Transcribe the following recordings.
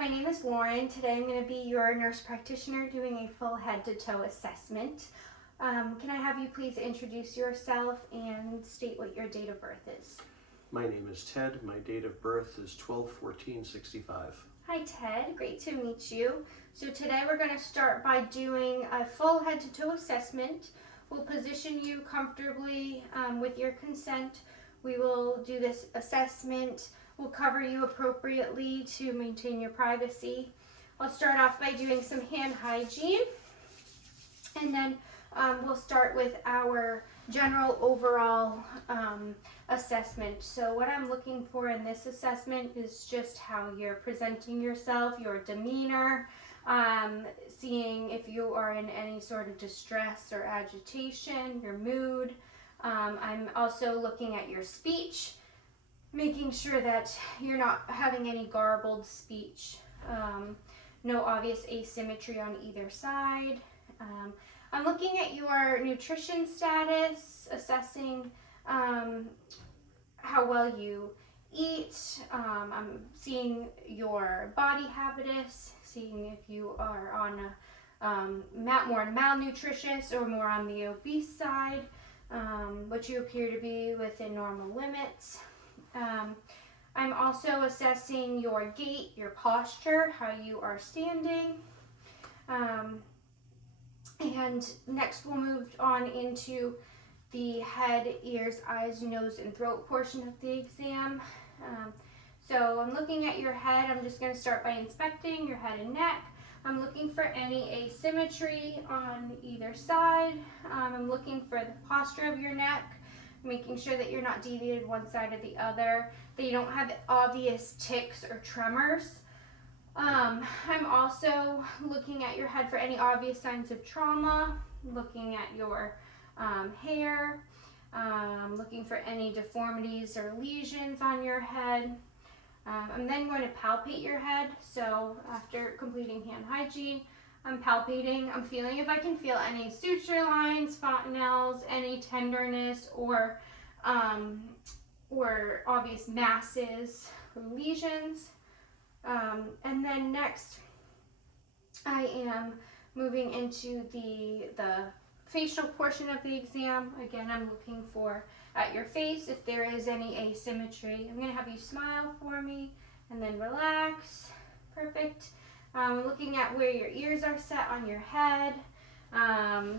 my name is Lauren. Today I'm going to be your nurse practitioner doing a full head to toe assessment. Can I have you please introduce yourself and state what your date of birth is? My name is Ted. My date of birth is 12/14/65. Hi Ted, great to meet you. So today we're going to start by doing a full head to toe assessment. We'll position you comfortably with your consent. We will do this assessment. We'll cover you appropriately to maintain your privacy. I'll start off by doing some hand hygiene, and then we'll start with our general overall assessment. So what I'm looking for in this assessment is just how you're presenting yourself, your demeanor, seeing if you are in any sort of distress or agitation, your mood. I'm also looking at your speech, making sure that you're not having any garbled speech, no obvious asymmetry on either side. I'm looking at your nutrition status, assessing how well you eat. I'm seeing your body habitus, seeing if you are on a more malnutritious or more on the obese side, but you appear to be within normal limits. I'm also assessing your gait, your posture, how you are standing. And next we'll move on into the head, ears, eyes, nose, and throat portion of the exam. So I'm looking at your head. I'm just going to start by inspecting your head and neck. I'm looking for any asymmetry on either side. I'm looking for the posture of your neck, making sure that you're not deviated one side or the other, that you don't have obvious tics or tremors. I'm also looking at your head for any obvious signs of trauma, looking at your hair, looking for any deformities or lesions on your head. I'm then going to palpate your head. So after completing hand hygiene, I'm palpating. I'm feeling if I can feel any suture lines, fontanelles, any tenderness, or obvious masses or lesions. And then next, I am moving into the facial portion of the exam. Again, I'm looking at your face if there is any asymmetry. I'm going to have you smile for me and then relax. Perfect. Looking at where your ears are set on your head,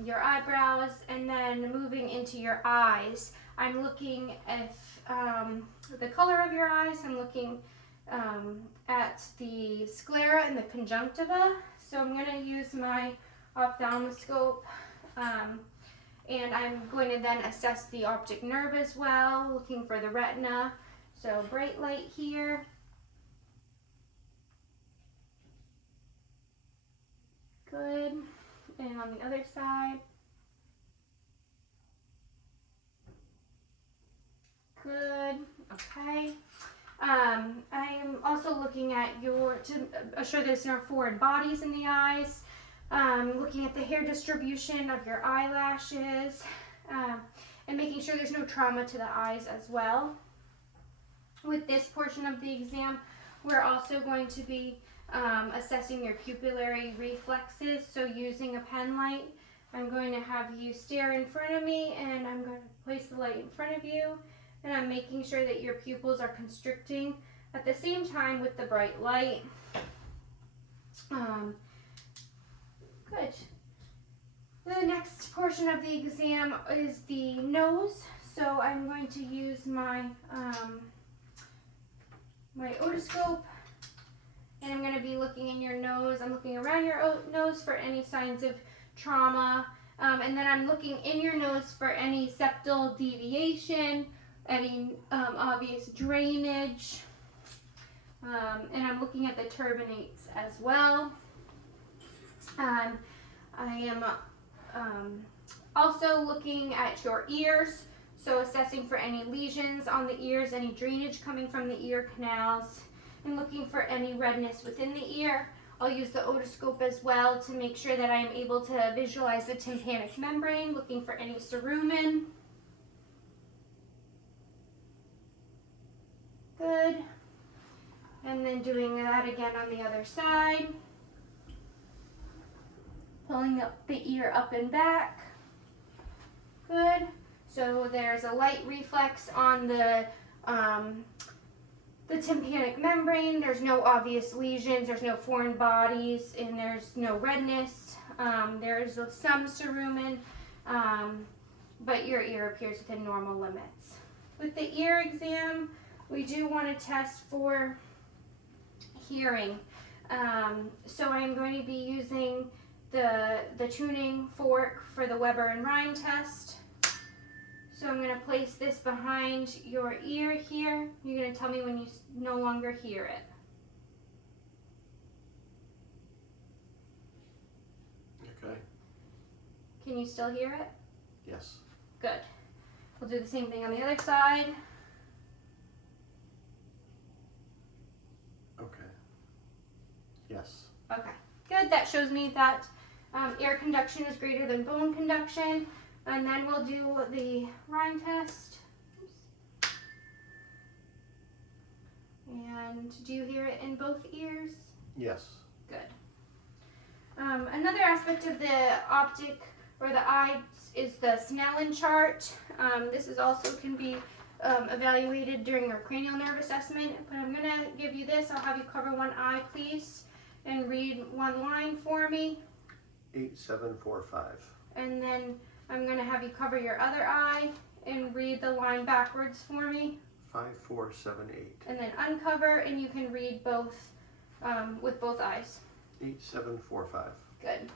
your eyebrows, and then moving into your eyes. I'm looking at the color of your eyes. I'm looking at the sclera and the conjunctiva. So I'm going to use my ophthalmoscope, and I'm going to then assess the optic nerve as well, looking for the retina. So bright light here. Good. And on the other side. Good. Okay. I'm also looking at to assure there's no foreign bodies in the eyes. Looking at the hair distribution of your eyelashes, and making sure there's no trauma to the eyes as well. With this portion of the exam, we're also going to be assessing your pupillary reflexes. So using a pen light, I'm going to have you stare in front of me, and I'm going to place the light in front of you, and I'm making sure that your pupils are constricting at the same time with the bright light. Good. The next portion of the exam is the nose. So I'm going to use my my otoscope, and I'm going to be looking in your nose. I'm looking around your nose for any signs of trauma, and then I'm looking in your nose for any septal deviation, any obvious drainage, and I'm looking at the turbinates as well. I am also looking at your ears, so assessing for any lesions on the ears, any drainage coming from the ear canals, and looking for any redness within the ear. I'll use the otoscope as well to make sure that I am able to visualize the tympanic membrane, looking for any cerumen. Good. And then doing that again on the other side. Pulling up the ear up and back. Good. So there's a light reflex on the tympanic membrane. There's no obvious lesions, there's no foreign bodies, and there's no redness. There's some cerumen, but your ear appears within normal limits. With the ear exam, we do want to test for hearing. So I'm going to be using the tuning fork for the Weber and Rhine test. So I'm going to place this behind your ear here. You're going to tell me when you no longer hear it. Okay. Can you still hear it? Yes. Good. We'll do the same thing on the other side. Okay. Yes. Okay. Good. That shows me that ear conduction is greater than bone conduction. And then we'll do the Rhine test. Oops. And do you hear it in both ears? Yes. Good. Another aspect of the optic or the eye is the Snellen chart. This is also can be evaluated during your cranial nerve assessment. But I'm going to give you this. I'll have you cover one eye, please, and read one line for me. 8745. And then I'm going to have you cover your other eye and read the line backwards for me. 5478. And then uncover, and you can read both with both eyes. 8745. Good.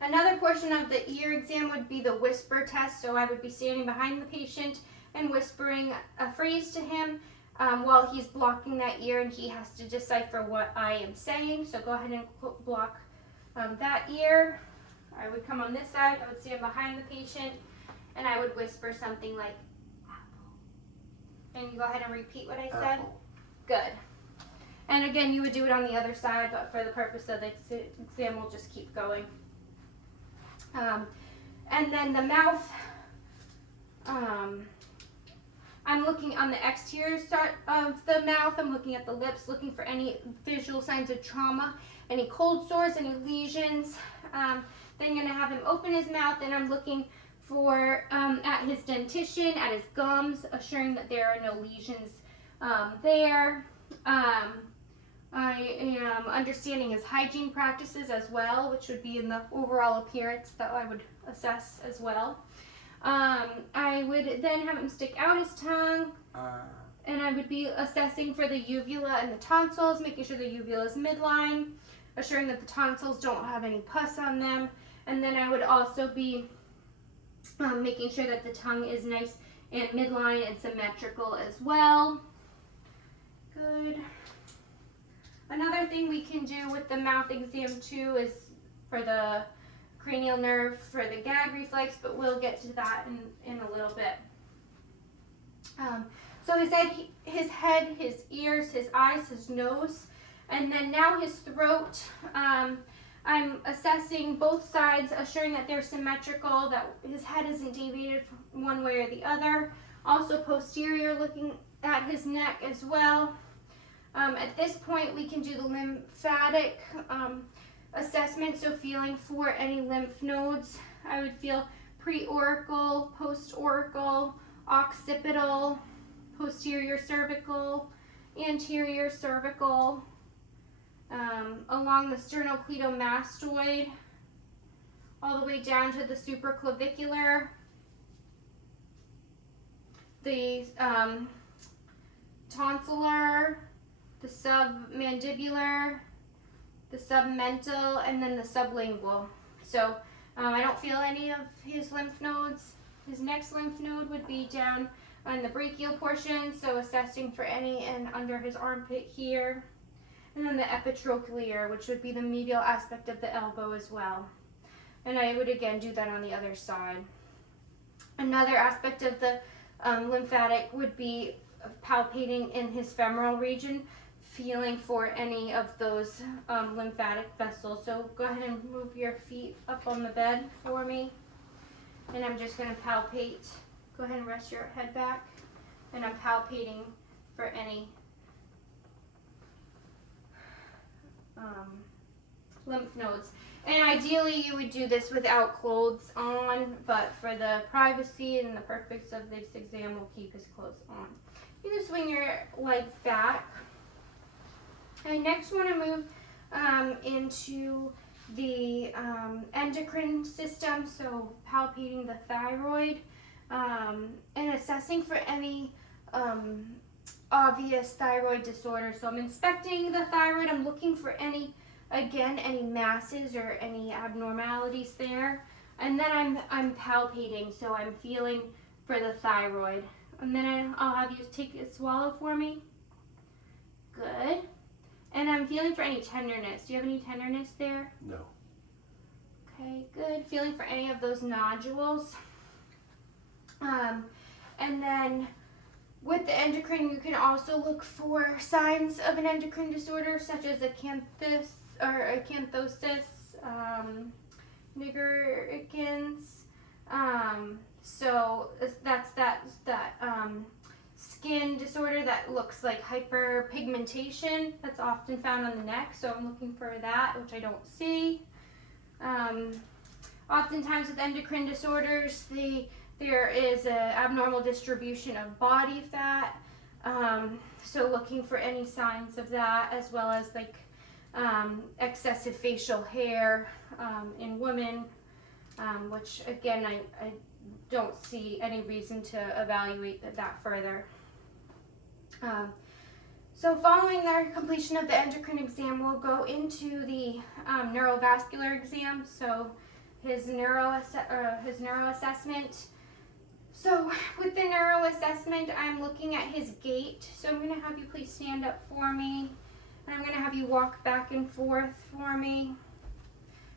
Another portion of the ear exam would be the whisper test. So I would be standing behind the patient and whispering a phrase to him while he's blocking that ear, and he has to decipher what I am saying. So go ahead and block that ear. I would come on this side, I would stand behind the patient, and I would whisper something like, apple. And you go ahead and repeat what I said. Apple. Good. And again, you would do it on the other side, but for the purpose of the exam, we'll just keep going. And then the mouth, I'm looking on the exterior side of the mouth. I'm looking at the lips, looking for any visual signs of trauma, any cold sores, any lesions. Then you're going to have him open his mouth, and I'm looking for at his dentition, at his gums, assuring that there are no lesions there. I am understanding his hygiene practices as well, which would be in the overall appearance that I would assess as well. I would then have him stick out his tongue, and I would be assessing for the uvula and the tonsils, making sure the uvula is midline, assuring that the tonsils don't have any pus on them. And then I would also be making sure that the tongue is nice and midline and symmetrical as well. Good. Another thing we can do with the mouth exam too is for the cranial nerve for the gag reflex, but we'll get to that in a little bit. So his head, his ears, his eyes, his nose, and then now his throat. I'm assessing both sides, assuring that they're symmetrical, that his head isn't deviated from one way or the other. Also posterior, looking at his neck as well. At this point, we can do the lymphatic assessment, so feeling for any lymph nodes. I would feel preauricle, postauricle, occipital, posterior cervical, anterior cervical, along the sternocleidomastoid, all the way down to the supraclavicular, the tonsillar, the submandibular, the submental, and then the sublingual. So I don't feel any of his lymph nodes. His next lymph node would be down on the brachial portion, so assessing for any and under his armpit here. And then the epitrochlear, which would be the medial aspect of the elbow as well. And I would again do that on the other side. Another aspect of the lymphatic would be palpating in his femoral region, feeling for any of those lymphatic vessels. So go ahead and move your feet up on the bed for me. And I'm just going to palpate. Go ahead and rest your head back. And I'm palpating for any lymph nodes. And ideally you would do this without clothes on, but for the privacy and the purpose of this exam, we'll keep his clothes on. You can swing your legs back. I next want to move into the endocrine system, so palpating the thyroid and assessing for any obvious thyroid disorder. So I'm inspecting the thyroid. I'm looking for any masses or any abnormalities there, and then I'm palpating, so I'm feeling for the thyroid, and then I'll have you take a swallow for me. Good. And I'm feeling for any tenderness. Do you have any tenderness there? No. Okay, good. Feeling for any of those nodules. And then with the endocrine, you can also look for signs of an endocrine disorder, such as acanthosis, nigricans. So that's that skin disorder that looks like hyperpigmentation. That's often found on the neck, so I'm looking for that, which I don't see. Oftentimes with endocrine disorders, there is an abnormal distribution of body fat, so looking for any signs of that, as well as like excessive facial hair in women, which again I don't see any reason to evaluate that further. So following the completion of the endocrine exam, we'll go into the neurovascular exam, so his neuro assessment. So with the neuro assessment, I'm looking at his gait. So I'm going to have you please stand up for me, and I'm going to have you walk back and forth for me.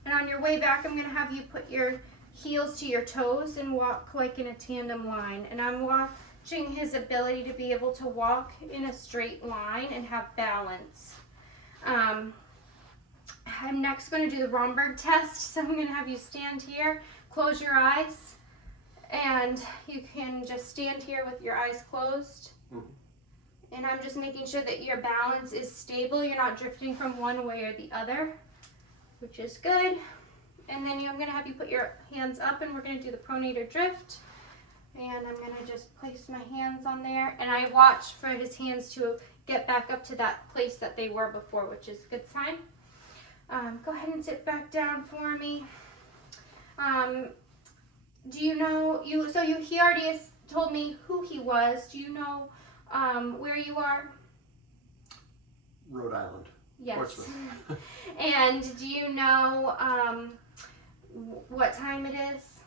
And on your way back, I'm going to have you put your heels to your toes and walk like in a tandem line. And I'm watching his ability to be able to walk in a straight line and have balance. I'm next going to do the Romberg test. So I'm going to have you stand here, close your eyes, and you can just stand here with your eyes closed. Mm-hmm. And I'm just making sure that your balance is stable. You're not drifting from one way or the other, which is good. And then I'm going to have you put your hands up, and we're going to do the pronator drift. And I'm going to just place my hands on there, and I watch for his hands to get back up to that place that they were before, which is a good sign. Go ahead and sit back down for me. Do you know, he already has told me who he was. Do you know where you are? Rhode Island. Yes. Portsmouth. And do you know what time it is?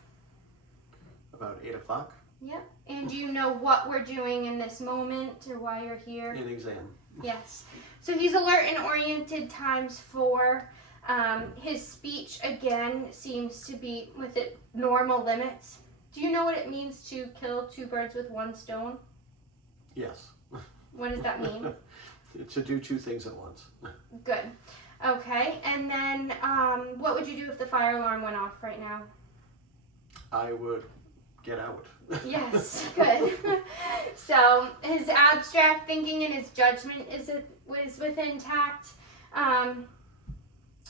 About 8 o'clock. Yep. And do you know what we're doing in this moment or why you're here? An exam. Yes. So he's alert and oriented times 4. His speech, again, seems to be within normal limits. Do you know what it means to kill 2 birds with 1 stone? Yes. What does that mean? To do 2 things at once. Good. Okay. And then what would you do if the fire alarm went off right now? I would get out. Yes. Good. So his abstract thinking and his judgment was within intact.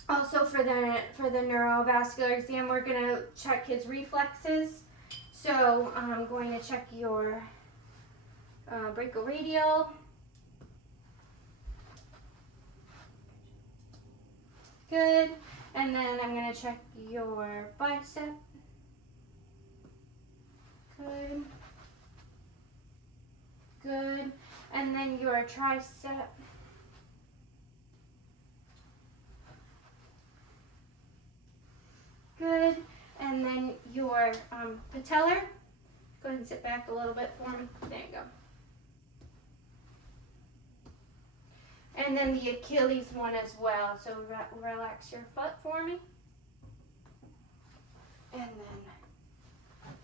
Also for the neurovascular exam, we're going to check his reflexes. So I'm going to check your brachioradial. Good. And then I'm going to check your bicep. Good. Good. And then your tricep. Good. And then your patellar. Go ahead and sit back a little bit for me. There you go. And then the Achilles one as well. So relax your foot for me. And then,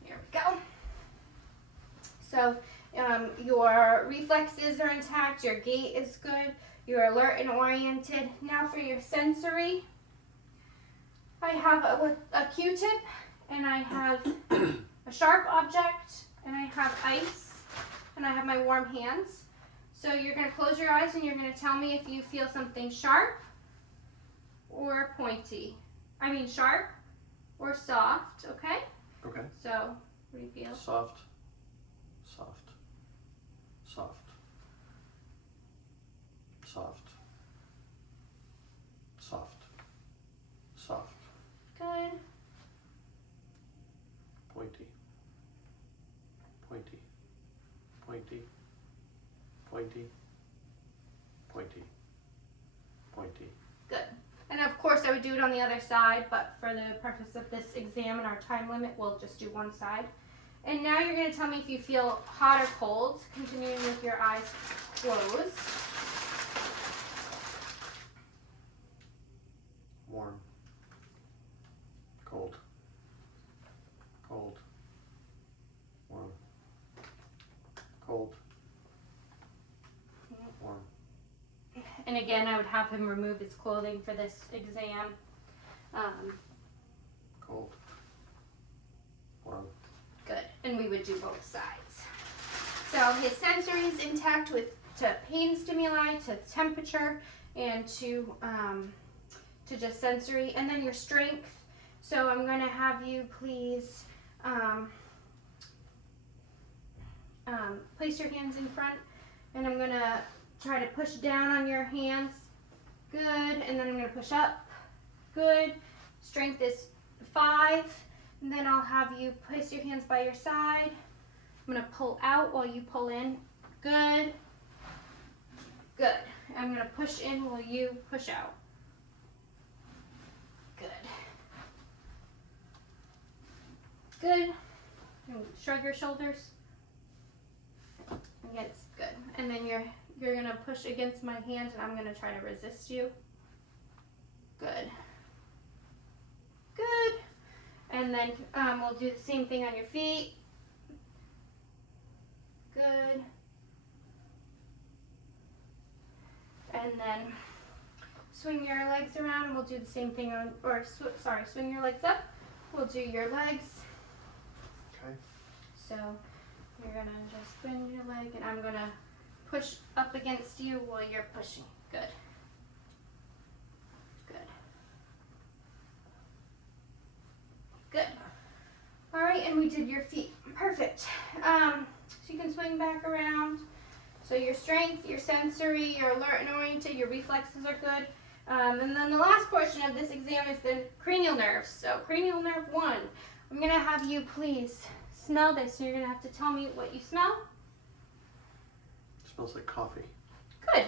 here we go. So your reflexes are intact, your gait is good, you're alert and oriented. Now for your sensory, I have a Q-tip, and I have a sharp object, and I have ice, and I have my warm hands. So you're going to close your eyes and you're going to tell me if you feel something sharp or pointy. I mean sharp or soft, okay? Okay. So, what do you feel? Soft, soft, soft, soft, soft, soft, Good. pointy, pointy, pointy, pointy, pointy, pointy. Good. And of course I would do it on the other side, but for the purpose of this exam and our time limit, we'll just do one side. And now you're going to tell me if you feel hot or cold, continuing with your eyes closed. Warm, cold, cold, warm, cold, warm. And again, I would have him remove his clothing for this exam. Cold, warm. Good. And we would do both sides. So his sensory is intact to pain stimuli, to temperature, and to just sensory. And then your strength. So I'm going to have you please place your hands in front, and I'm going to try to push down on your hands. Good. And then I'm going to push up. Good. Strength is 5. And then I'll have you place your hands by your side. I'm going to pull out while you pull in. Good. Good. I'm going to push in while you push out. Good. Good. And shrug your shoulders. Again, it's good. And then you're going to push against my hand, and I'm going to try to resist you. Good. Good. And then we'll do the same thing on your feet. Good. And then swing your legs around, and we'll do the same thing on, swing your legs up. We'll do your legs. Okay. So you're gonna just swing your leg, and I'm gonna push up against you while you're pushing. Good. Good. Good. All right, and we did your feet. Perfect. So you can swing back around. So your strength, your sensory, your alert and oriented, your reflexes are good. And then the last portion of this exam is the cranial nerves. So cranial nerve 1. I'm going to have you please smell this. So you're going to have to tell me what you smell. It smells like coffee. Good.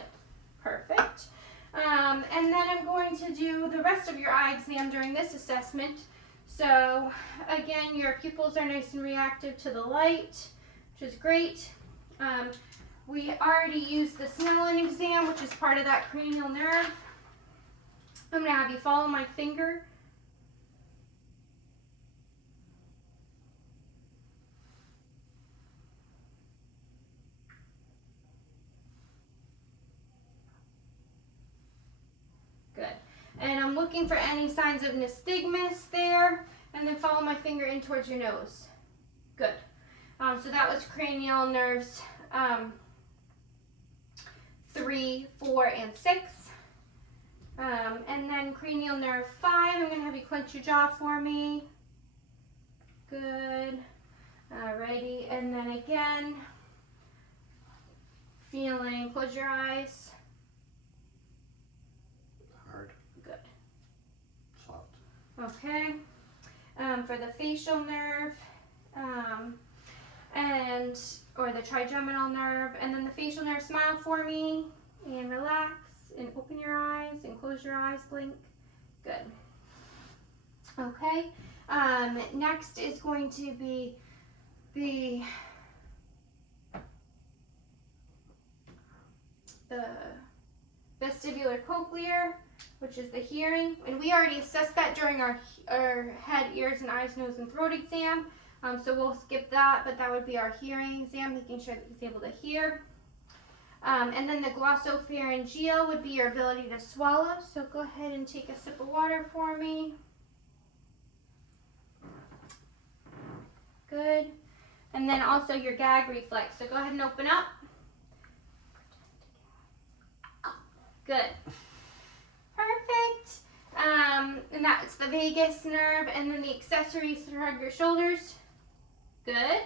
Perfect. And then I'm going to do the rest of your eye exam during this assessment. So again, your pupils are nice and reactive to the light, which is great. We already used the Snellen exam, which is part of that cranial nerve. I'm going to have you follow my finger. Good. And I'm looking for any signs of nystagmus there. And then follow my finger in towards your nose. Good. So that was cranial nerves 3, 4, and 6. And then cranial nerve 5, I'm going to have you clench your jaw for me. Good. Alrighty. And then again, feeling, close your eyes. Hard. Good. Soft. Okay. For the facial nerve, or the trigeminal nerve, and then the facial nerve, smile for me, and relax, and open your eyes, and close your eyes, blink. Good. Okay. Next is going to be the vestibular cochlear, which is the hearing, and we already assessed that during our head, ears, and eyes, nose, and throat exam. So we'll skip that, but that would be our hearing exam, making sure that he's able to hear. And then the glossopharyngeal would be your ability to swallow. So go ahead and take a sip of water for me. Good. And then also your gag reflex. So go ahead and open up. Good. Perfect. And that's the vagus nerve, and then the accessories throughout your shoulders. Good.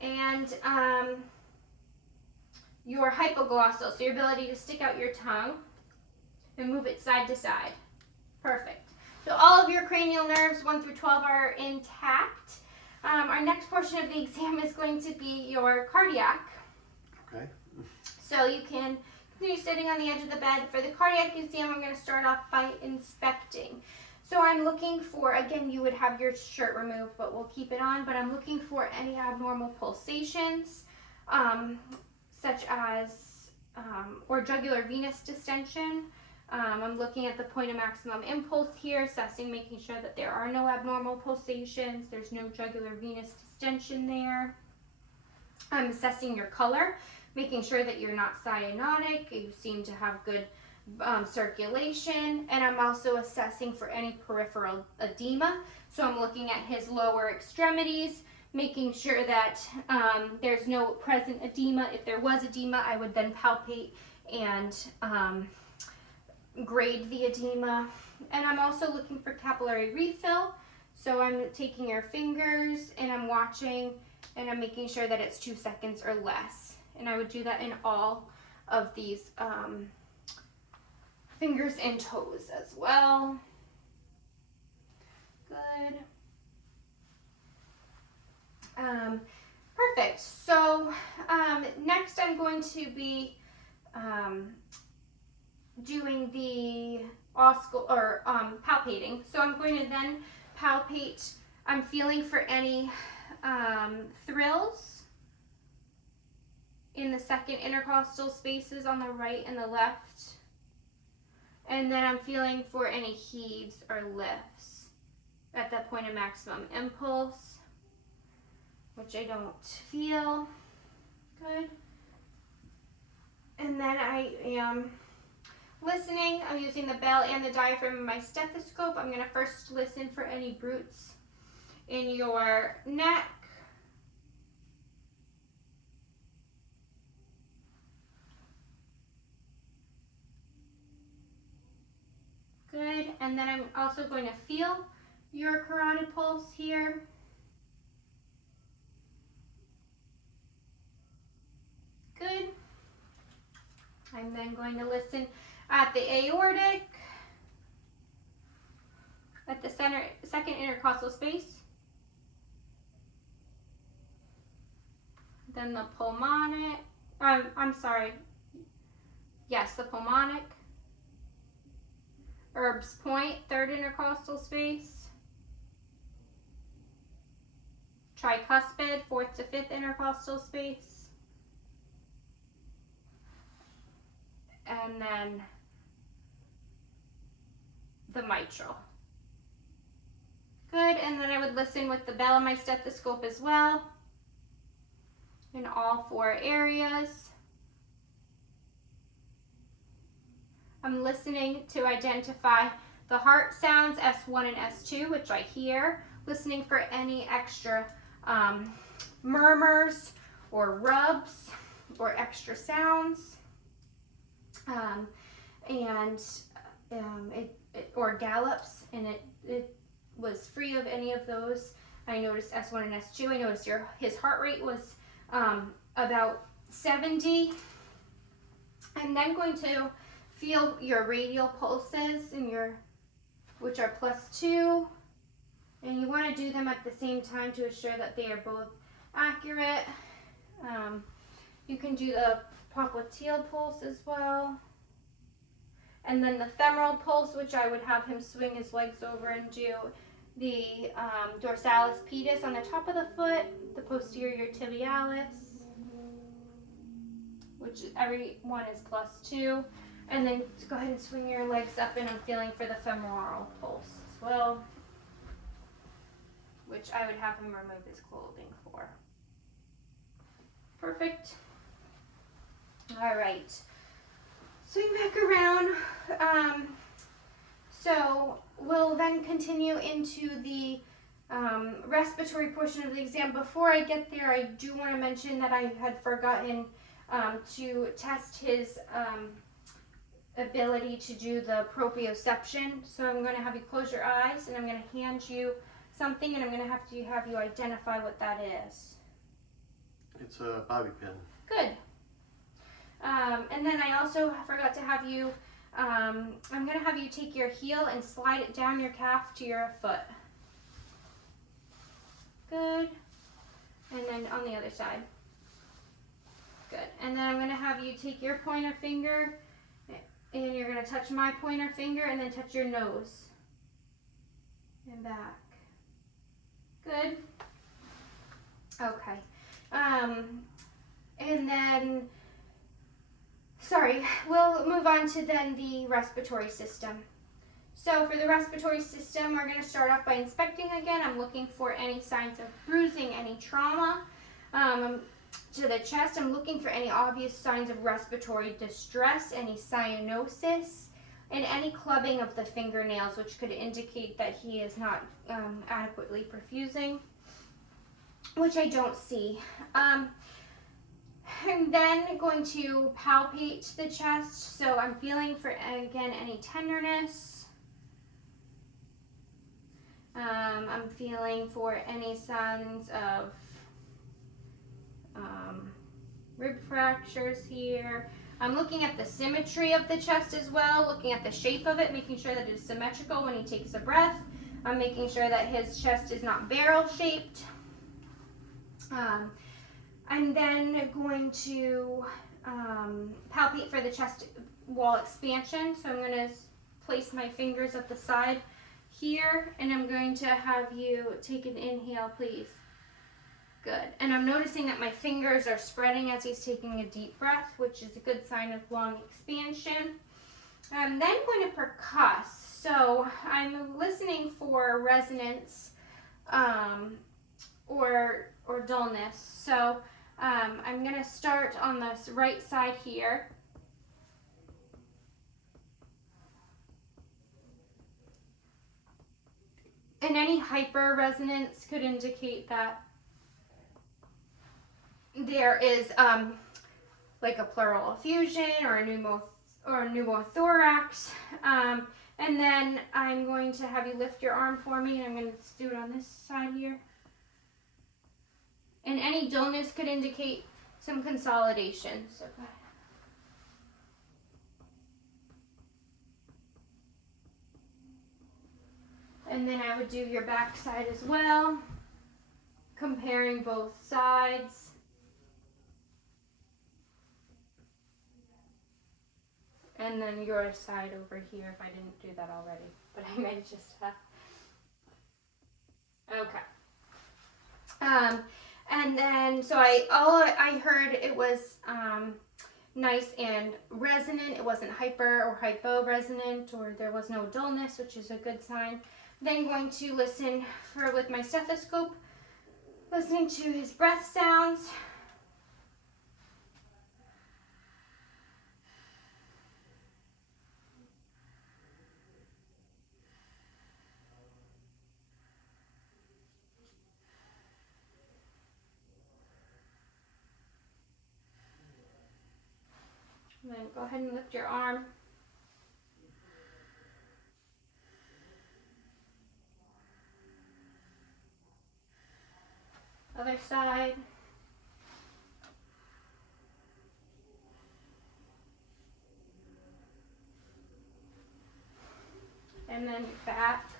And your hypoglossal, so your ability to stick out your tongue and move it side to side. Perfect. So all of your cranial nerves 1 through 12 are intact. Our next portion of the exam is going to be your cardiac. Okay. So you can continue sitting on the edge of the bed. For the cardiac exam, I'm going to start off by inspecting. So I'm looking for, again, you would have your shirt removed, but we'll keep it on, but I'm looking for any abnormal pulsations, such as, or jugular venous distension. I'm looking at the point of maximum impulse here, assessing, making sure that there are no abnormal pulsations, there's no jugular venous distension there. I'm assessing your color, making sure that you're not cyanotic, you seem to have good circulation, and I'm also assessing for any peripheral edema. So I'm looking at his lower extremities, making sure that there's no present edema. If there was edema, I would then palpate and grade the edema. And I'm also looking for capillary refill. So I'm taking your fingers and I'm watching and I'm making sure that it's 2 seconds or less. And I would do that in all of these fingers and toes as well. Good. Perfect. So next I'm going to be doing the palpating. So I'm going to then palpate. I'm feeling for any thrills in the second intercostal spaces on the right and the left. And then I'm feeling for any heaves or lifts at that point of maximum impulse, which I don't feel. Good. And then I am listening. I'm using the bell and the diaphragm of my stethoscope. I'm going to first listen for any brutes in your neck. Good. And then I'm also going to feel your carotid pulse here. Good. I'm then going to listen at the aortic, at the second intercostal space. Then the pulmonic, the pulmonic. Herb's point, third intercostal space. Tricuspid, 4th to 5th intercostal space. And then the mitral. Good, and then I would listen with the bell of my stethoscope as well in all 4 areas. I'm listening to identify the heart sounds, S1 and S2, which I hear. Listening for any extra murmurs or rubs or extra sounds. Or gallops, and it was free of any of those. I noticed S1 and S2. I noticed his heart rate was about 70. I'm then going to feel your radial pulses which are +2, and you want to do them at the same time to assure that they are both accurate. You can do the popliteal pulse as well. And then the femoral pulse, which I would have him swing his legs over and do the dorsalis pedis on the top of the foot, the posterior tibialis, which every one is +2. And then go ahead and swing your legs up, and I'm feeling for the femoral pulse as well, which I would have him remove his clothing for. Perfect. All right. Swing back around. So we'll then continue into the respiratory portion of the exam. Before I get there, I do want to mention that I had forgotten to test his ability to do the proprioception. So I'm going to have you close your eyes and I'm going to hand you something and I'm going to have you identify what that is. It's a bobby pin. Good. And then I also forgot to have you, I'm going to have you take your heel and slide it down your calf to your foot. Good. And then on the other side. Good. And then I'm going to have you take your pointer finger and you're going to touch my pointer finger and then touch your nose. And back. Good. Okay. And then, we'll move on to then the respiratory system. So for the respiratory system, we're going to start off by inspecting again. I'm looking for any signs of bruising, any trauma to the chest. I'm looking for any obvious signs of respiratory distress, any cyanosis, and any clubbing of the fingernails, which could indicate that he is not adequately perfusing, which I don't see. I'm then going to palpate the chest. So I'm feeling for, again, any tenderness. I'm feeling for any signs of rib fractures here. I'm looking at the symmetry of the chest as well, looking at the shape of it, making sure that it is symmetrical when he takes a breath. I'm making sure that his chest is not barrel shaped. I'm then going to palpate for the chest wall expansion. So I'm going to place my fingers at the side here, and I'm going to have you take an inhale, please. Good. And I'm noticing that my fingers are spreading as he's taking a deep breath, which is a good sign of lung expansion. I'm then going to percuss. So I'm listening for resonance or dullness. So I'm going to start on this right side here. And any hyper resonance could indicate that there is like a pleural effusion or a pneumothorax. And then I'm going to have you lift your arm for me, and I'm going to do it on this side here. And any dullness could indicate some consolidation. So go ahead. And then I would do your back side as well, comparing both sides. And then your side over here, if I didn't do that already, but I might just have. Okay. And then, so I heard it was nice and resonant. It wasn't hyper or hypo-resonant, or there was no dullness, which is a good sign. Then going to listen with my stethoscope, listening to his breath sounds. And then go ahead and lift your arm. Other side. And then back.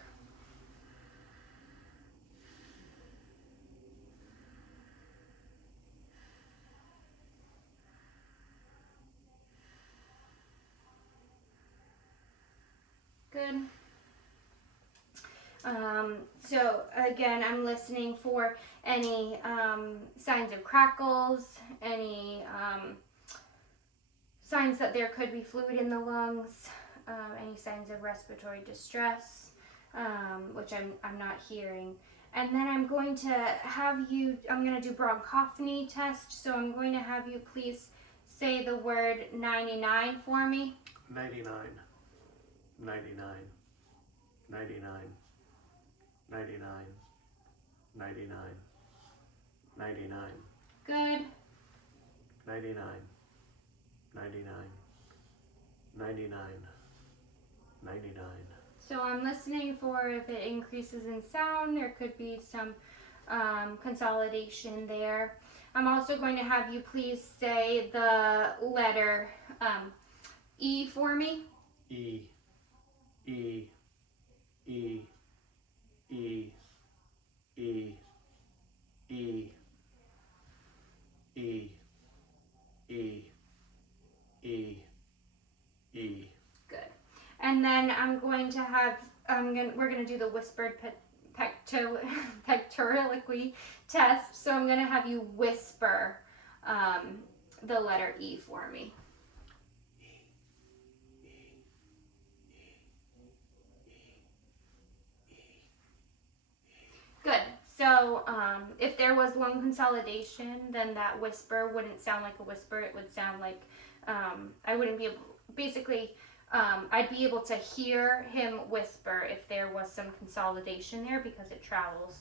Good. So again, I'm listening for any signs of crackles, any signs that there could be fluid in the lungs, any signs of respiratory distress, which I'm not hearing. And then I'm going to have you, I'm going to do bronchophony test, so I'm going to have you please say the word 99 for me. 99, 99, 99, 99, 99, 99. Good. 99, 99, 99. 99. So I'm listening for if it increases in sound. There could be some consolidation there. I'm also going to have you please say the letter E for me. E, E, E, E, E, E, E, E, E, E. Good. And then I'm going to have, we're going to do the whispered pectoraliquy test. So I'm going to have you whisper the letter E for me. Good. So if there was lung consolidation, then that whisper wouldn't sound like a whisper. It would sound like I wouldn't be able, basically, I'd be able to hear him whisper if there was some consolidation there because it travels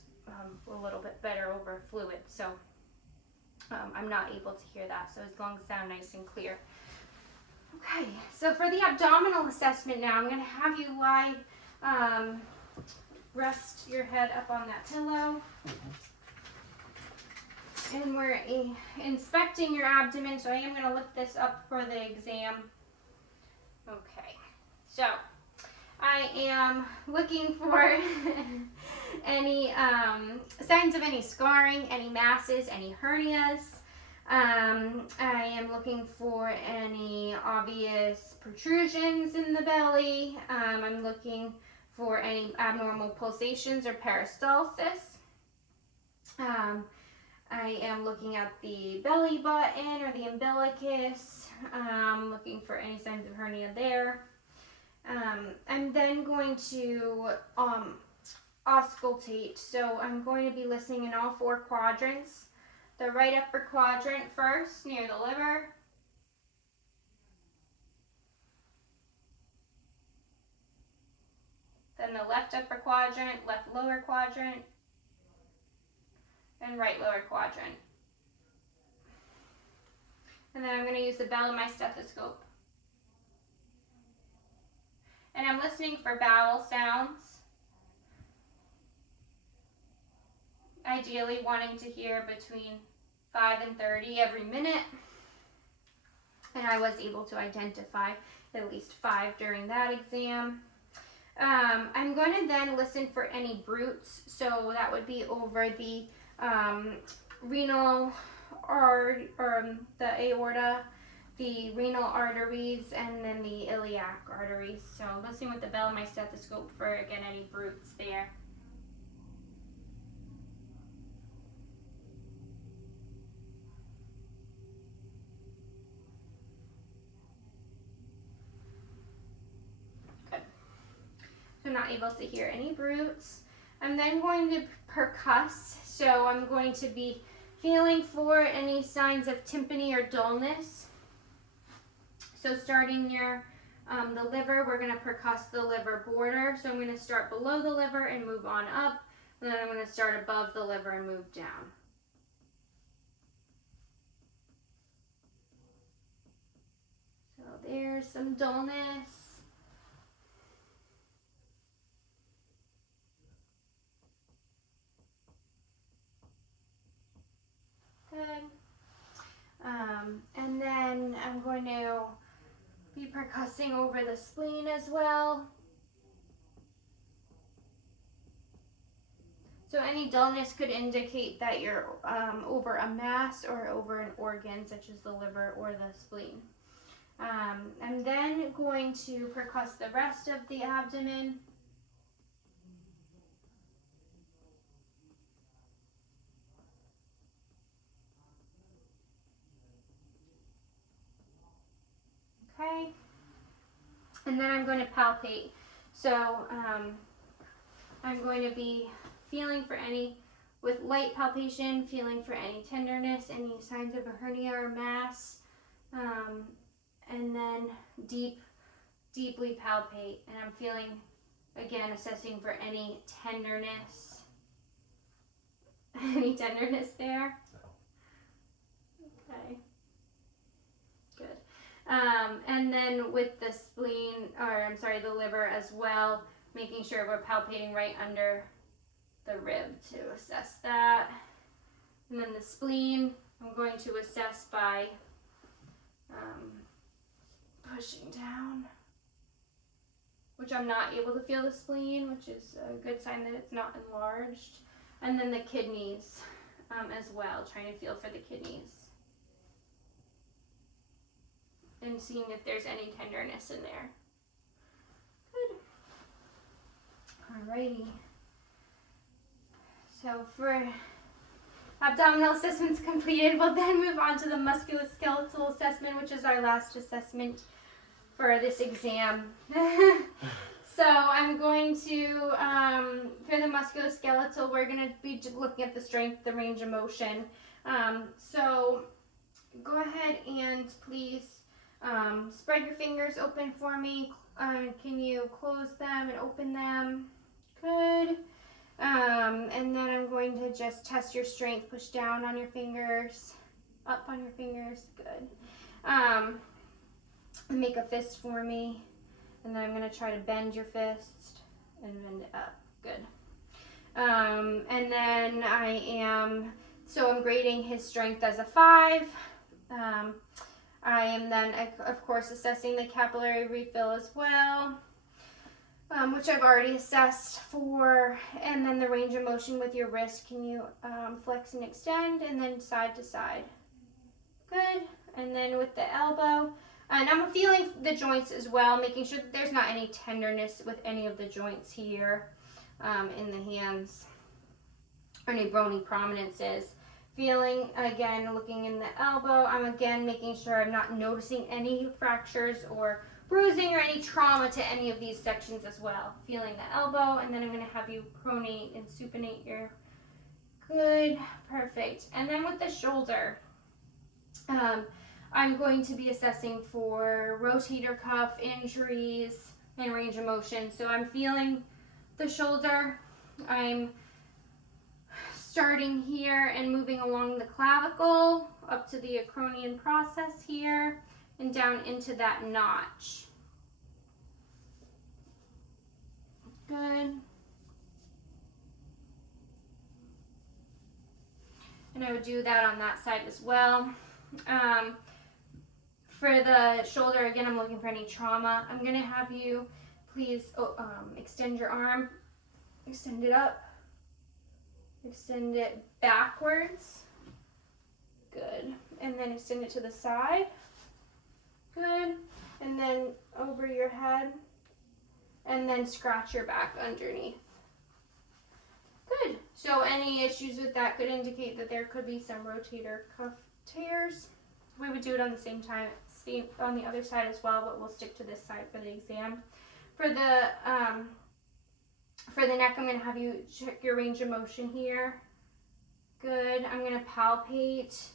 a little bit better over fluid. So I'm not able to hear that. So his lungs sound nice and clear. Okay, so for the abdominal assessment now, I'm going to have you lie, rest your head up on that pillow. And we're inspecting your abdomen, so I am going to lift this up for the exam. Okay, so I am looking for any signs of any scarring, any masses, any hernias. I am looking for any obvious protrusions in the belly. I'm looking for any abnormal pulsations or peristalsis. I am looking at the belly button or the umbilicus, looking for any signs of hernia there. I'm then going to auscultate, so I'm going to be listening in all four quadrants. The right upper quadrant first, near the liver. Then the left upper quadrant, left lower quadrant, and right lower quadrant. And then I'm going to use the bell of my stethoscope. And I'm listening for bowel sounds. Ideally wanting to hear between 5 and 30 every minute. And I was able to identify at least 5 during that exam. I'm going to then listen for any brutes. So that would be over the renal or the aorta, the renal arteries, and then the iliac arteries. So listening with the bell of my stethoscope for, again, any brutes there. Good. So not able to hear any brutes. I'm then going to percuss. So I'm going to be feeling for any signs of tympany or dullness. So starting near the liver, we're going to percuss the liver border. So I'm going to start below the liver and move on up. And then I'm going to start above the liver and move down. So there's some dullness. Good. And then I'm going to be percussing over the spleen as well. So any dullness could indicate that you're over a mass or over an organ such as the liver or the spleen. I'm then going to percuss the rest of the abdomen. Okay. And then I'm going to palpate. So I'm going to be feeling for any, with light palpation, feeling for any tenderness, any signs of a hernia or mass, and then deeply palpate. And I'm feeling, again, assessing for any tenderness. Any tenderness there? No. Okay. Good. And then with the spleen, or I'm sorry, the liver as well, making sure we're palpating right under the rib to assess that. And then the spleen, I'm going to assess by pushing down, which I'm not able to feel the spleen, which is a good sign that it's not enlarged. And then the kidneys as well, trying to feel for the kidneys. And seeing if there's any tenderness in there. Good. Alrighty. So for abdominal assessments completed, we'll then move on to the musculoskeletal assessment, which is our last assessment for this exam. So I'm going to, for the musculoskeletal, we're going to be looking at the strength, the range of motion. So go ahead and please spread your fingers open for me. Can you close them and open them? Good. And then I'm going to just test your strength. Push down on your fingers, up on your fingers. Good. Make a fist for me. And then I'm going to try to bend your fist and bend it up. Good. And then I'm grading his strength as a 5. I am then, of course, assessing the capillary refill as well, which I've already assessed for. And then the range of motion with your wrist. Can you flex and extend, and then side to side. Good. And then with the elbow, and I'm feeling the joints as well, making sure that there's not any tenderness with any of the joints here in the hands, or any bony prominences. Feeling, again, looking in the elbow, I'm again making sure I'm not noticing any fractures or bruising or any trauma to any of these sections as well. Feeling the elbow, and then I'm going to have you pronate and supinate your, good, perfect. And then with the shoulder, I'm going to be assessing for rotator cuff injuries and range of motion. So I'm feeling the shoulder. I'm starting here and moving along the clavicle up to the acromion process here and down into that notch. Good. And I would do that on that side as well. For the shoulder, again, I'm looking for any trauma. I'm going to have you please extend your arm, extend it up, extend it backwards. Good. And then extend it to the side. Good. And then over your head. And then scratch your back underneath. Good. So any issues with that could indicate that there could be some rotator cuff tears. We would do it on the same time, on the other side as well, but we'll stick to this side for the exam. For the neck, I'm going to have you check your range of motion here. Good. I'm going to palpate,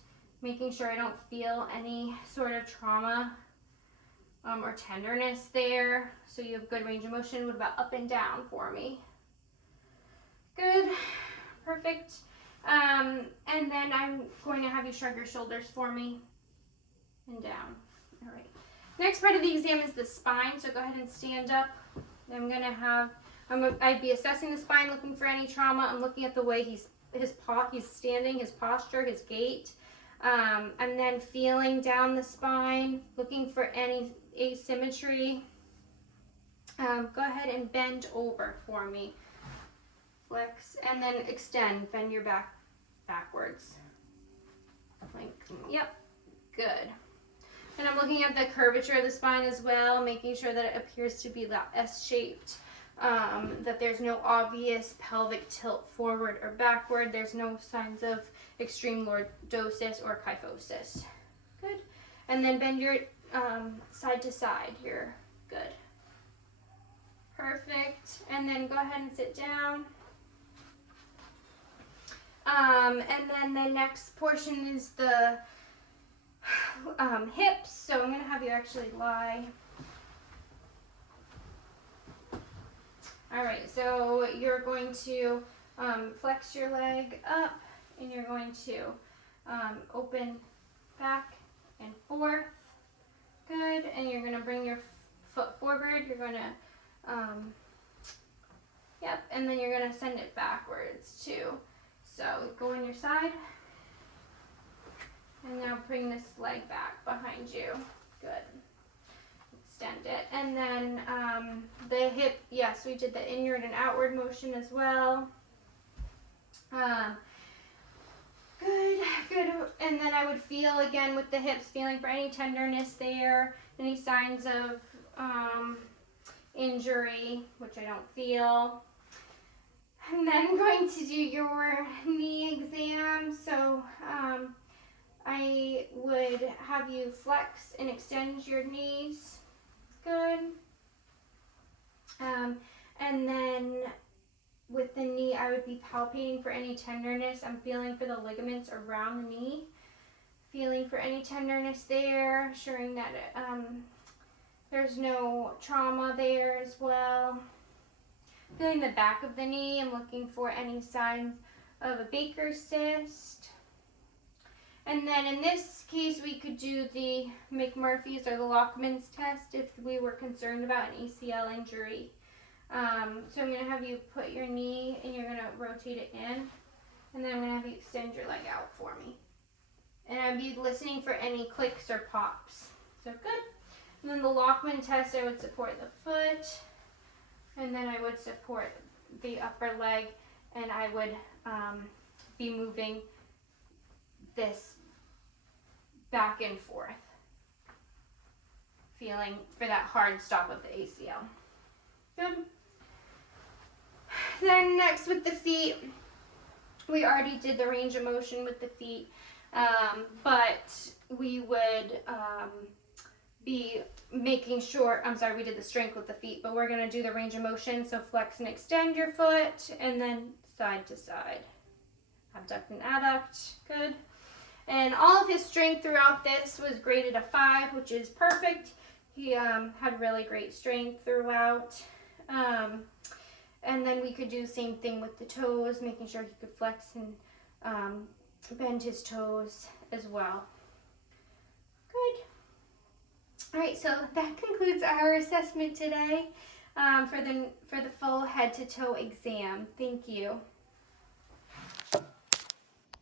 making sure I don't feel any sort of trauma or tenderness there. So you have good range of motion. What about up and down for me? Good. Perfect. And then I'm going to have you shrug your shoulders for me and down. All right. Next part of the exam is the spine. So go ahead and stand up. I'd be assessing the spine, looking for any trauma. I'm looking at the way he's standing, his posture, his gait. I'm then feeling down the spine, looking for any asymmetry. Go ahead and bend over for me. Flex and then extend. Bend your back backwards. Yep. Good. And I'm looking at the curvature of the spine as well, making sure that it appears to be S-shaped, that there's no obvious pelvic tilt forward or backward. There's no signs of extreme lordosis or kyphosis. Good. And then bend your side to side. You're good. Perfect. And then go ahead and sit down. And then the next portion is the hips. So I'm going to have you actually lie. All right, so you're going to flex your leg up, and you're going to open back and forth. Good, and you're gonna bring your foot forward. You're gonna, yep, and then you're gonna send it backwards too. So go on your side, and now bring this leg back behind you. Good. Extend it, and then the hip. Yes, we did the inward and outward motion as well. Good, good. And then I would feel again with the hips, feeling for any tenderness there, any signs of injury, which I don't feel. And then I'm going to do your knee exam. So I would have you flex and extend your knees. Good. And then with the knee, I would be palpating for any tenderness. I'm feeling for the ligaments around the knee. Feeling for any tenderness there, ensuring that there's no trauma there as well. Feeling the back of the knee, I'm looking for any signs of a Baker's cyst. And then in this case, we could do the McMurphy's or the Lockman's test if we were concerned about an ACL injury. So I'm going to have you put your knee and you're going to rotate it in. And then I'm going to have you extend your leg out for me. And I'd be listening for any clicks or pops. So good. And then the Lockman test, I would support the foot. And then I would support the upper leg. And I would be moving this back and forth. Feeling for that hard stop of the ACL. Good. Then next with the feet, we already did the range of motion with the feet, but we would be making sure, we did the strength with the feet, but we're going to do the range of motion. So flex and extend your foot, and then side to side. Abduct and adduct. Good. And all of his strength throughout this was graded a 5, which is perfect. He had really great strength throughout. And then we could do the same thing with the toes, making sure he could flex and bend his toes as well. Good. All right, so that concludes our assessment today for the full head to toe exam. Thank you.